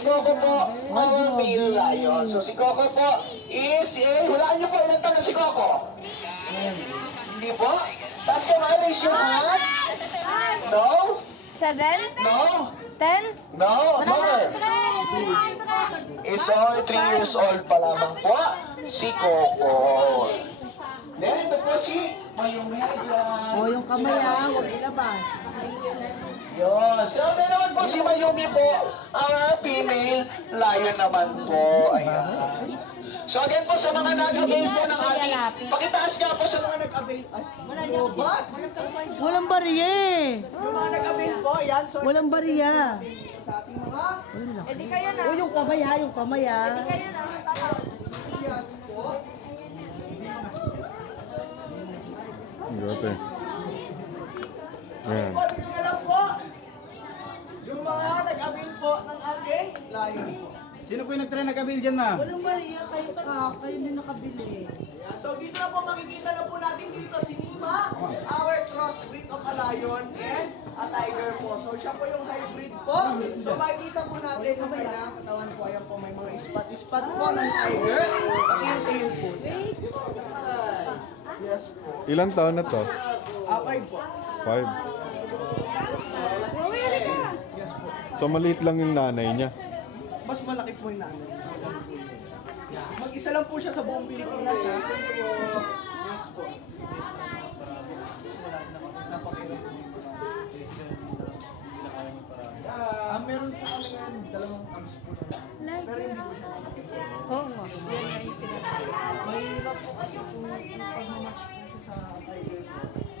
Coco po, our male lion. So si Coco po is, hulaan niyo po ilang taon na si Coco? Hindi po? Taas kamay, raise your hand. No? 7? No? 10? No? Mother? Is only 3 years old pa lamang po si Coco. Then, ito po si Mayumedra. O, yung kamay huwag ilabas. Yun. So, ito naman po si Mayumi po, our female lion naman po. Ayan. So, again po sa mga nag-avail po ng ating, pakitaas nga po sa mga nag-avail. Ay, robot! Walang bariya eh. Yung mga nag-avail po, yan. So, Walang bariya. sa ating mga Edi kayo na. O, yung kamay yung kamay Kayo na. yes po. Grabe. Ayan. Po, dito na lang po. Yung mga nag-avail po ng ating lion po. Sino po yung nag-try nag-avail dyan, ma'am? Walang bariya, kayo din nakabili. Yeah, so dito na po makikita na po natin dito si Nima, our crossbreed of a lion and a tiger po. So siya po yung hybrid po. So makikita po natin yung kanyang katawan po. Ayan po may mga ispat-ispat po ng tiger. Pati yung tail po. Yes po. Ilang taon na to? 5 po. 5. Yes po. So maliit lang yung nanay niya. Mas malaki po yung nanay. Mag-isa lang po siya sa buong Pilipinas ha. Yes po. Meron po kami yan, dalawang cams po na. Pero hindi po siya. Oo nga. Yan na yung sinasabi. Mahirap po kasi kung pag-match po siya sa tiger.